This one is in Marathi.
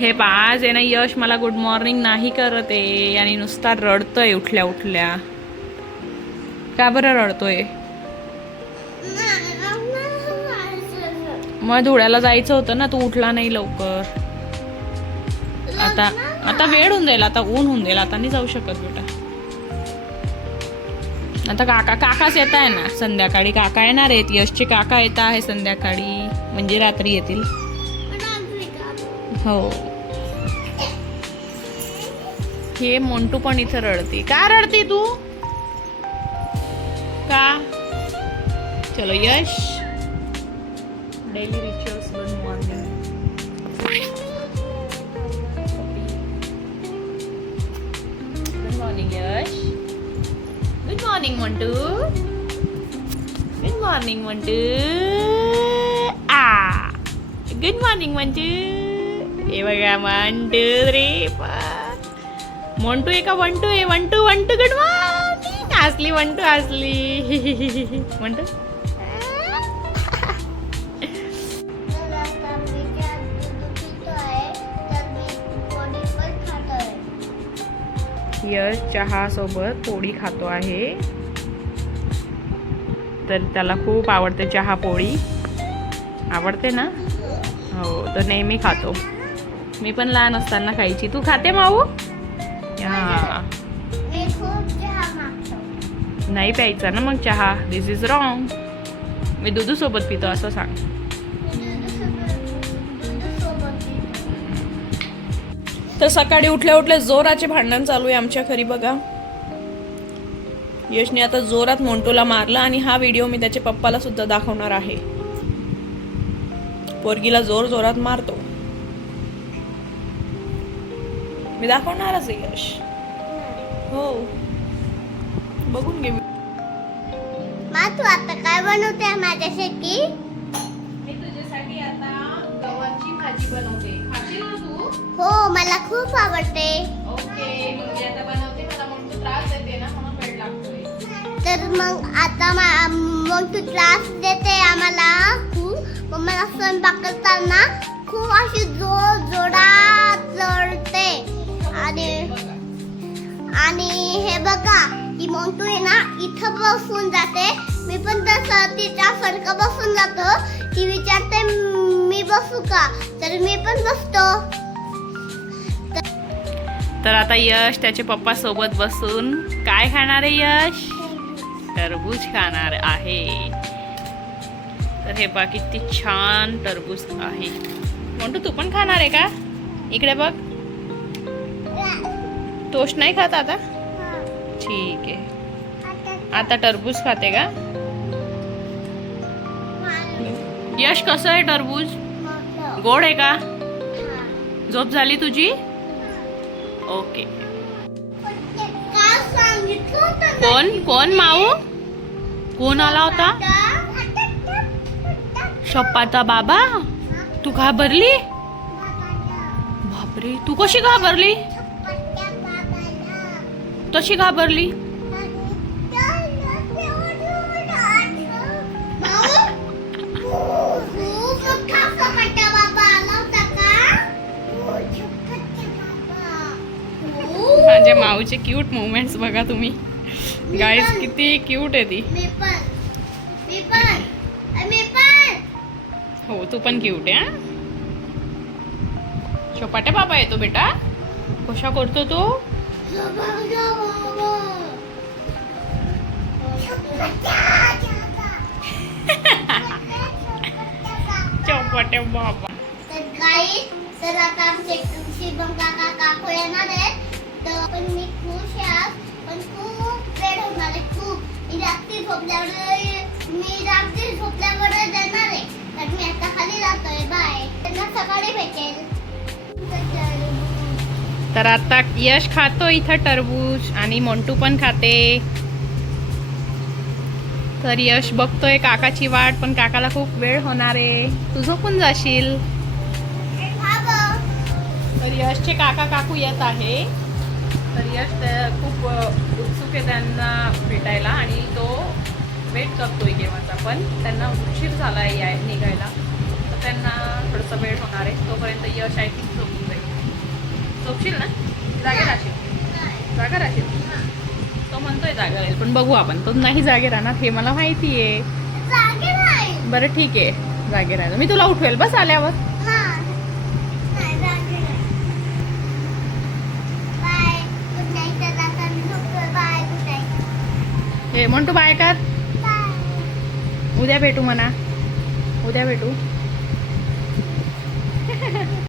हे आज आहे ना यश मला गुड मॉर्निंग नाही करत आहे आणि नुसता रडतोय उठल्या उठल्या. का बरं रडतोय? मग धुळ्याला जायचं होतं ना, तू उठला नाही लवकर. आता आता वेळ होऊन जाईल, आता ऊन होऊन जाईल, आता नाही जाऊ शकत बेटा. आता काकाच येत आहे ना संध्याकाळी. काका येणार आहेत, यशचे काका येत आहे संध्याकाळी, म्हणजे रात्री येतील. हो. हे मोंटू पण इथं रडते. का रडते तू? का? चलो Yash, daily rituals. Good morning. Good morning Yash. Good morning Montu. Good morning Montu. Good morning Montu. हे बघा 1 2 3 मोंटू आहे का 1 2 आहे? 1 2 1 2 गुड मॉर्निंग. हसली मोंटू, हसली मोंटू. यश चहा सोबत पोळी खातो आहे. तर त्याला खूप आवडते चहा पोळी. आवडते ना? हो, तर नेहमी खातो. मी पण लहान असताना खायची. तू खाते माऊ? नाही प्यायचा ना मग चहा. दिस इज रॉंग. मी दूध सोबत पितो असं सांग. तर सकाळी उठल्या उठल्या जोराचे भांडण चालू आहे आमच्या घरी बघा. यशने आता जोरात मोंटूला मारलं आणि हा व्हिडिओ मी त्याच्या पप्पाला सुद्धा दाखवणार आहे. पोरगीला जोर जोरात मारतो. मी दाखवणारच आहे यश. हो, बघून घे. तू आता काय बनवते माझ्यासाठी? मी तुझ्यासाठी आता गवारची भाजी बनवते. खाशील ना तू? हो, मला खूप आवडते. ओके, मी आता बनवते. मला मग तू त्रास देते ना, म्हणून वेळ लागतोय. तर मग आता मग तू त्रास देते आम्हाला खूप. मग मला स्वयंपाक करताना खूप अशी जोरात लढते. आणि हे बघा, की मग तू आहे ना इथं बसून जाते. मी पण तसं तिच्यासारखं बसून जातो. ती विचारते मी बसू का, तर मी पण बसतो. तर आता यश त्याचे पप्पा सोबत बसून काय खाणार आहे यश? टरबूज खाणार आहे. तर हे बघ किती छान टरबूज आहे. म्हणतो तू पण खाणार आहे का? इकडे बघ. टोस्ट नाही खात आता? ठीक आहे. आता टरबूज खाते का? यश कसं आहे टरबूज? गोड आहे का? झोप झाली तुझी? ओके. कोण माऊ? कोण आला होता? शप्पाचा बाबा. तू घाबरली? बापरे, तू कशी घाबरली? कशी घाबरली? माझ्या माऊचे क्यूट मोमेंट्स बघा तुम्ही गाईज, किती क्यूट आहे ती. हो, तू पण क्यूट आहे. छोपाट्या बाबा येतो बेटा. कशा करतो तो? चौपाट्या बाबा. तर आता आमचे शिवम काका काकू येणार आहेत. तर पण मी खुश आहे, पण खूप वेळ होणार आहे. खूप मी रात्री झोपल्यावर जाणार आहे. तर मी आता खाली जातोय. बाय. त्यांना सकाळी भेटेल. तर आता यश खातो इथं टरबूज आणि मोंटू पण खाते. तर यश बघतोय काकाची वाट, पण काकाला खूप वेळ होणार आहे. तू झोपून जाशील. तर यशचे काका काकू येत आहे. तर यश खूप उत्सुक आहे त्यांना भेटायला आणि तो वेट करतोय केव्हाचा. पण त्यांना उशीर झाला आहे निघायला, तर त्यांना थोडंसं वेळ होणार आहे. तोपर्यंत यश आय थिंक झोपून जाईल. झोपशील ना जागे राहशील जागा राहशील तो म्हणतोय जागा राहील पण बघू आपण तो नाही जागे राहणार हे मला माहिती आहे जागे नाही. बरं ठीक आहे जागे राहिलं मी तुला उठवेल बस आल्यावर हा. नाही, जागे नाही. बाय. Good night. आता मी झोपतोय. बाय. Good night. हे म्हणतो बाय कर बाय. उद्या भेटू म्हणा उद्या भेटू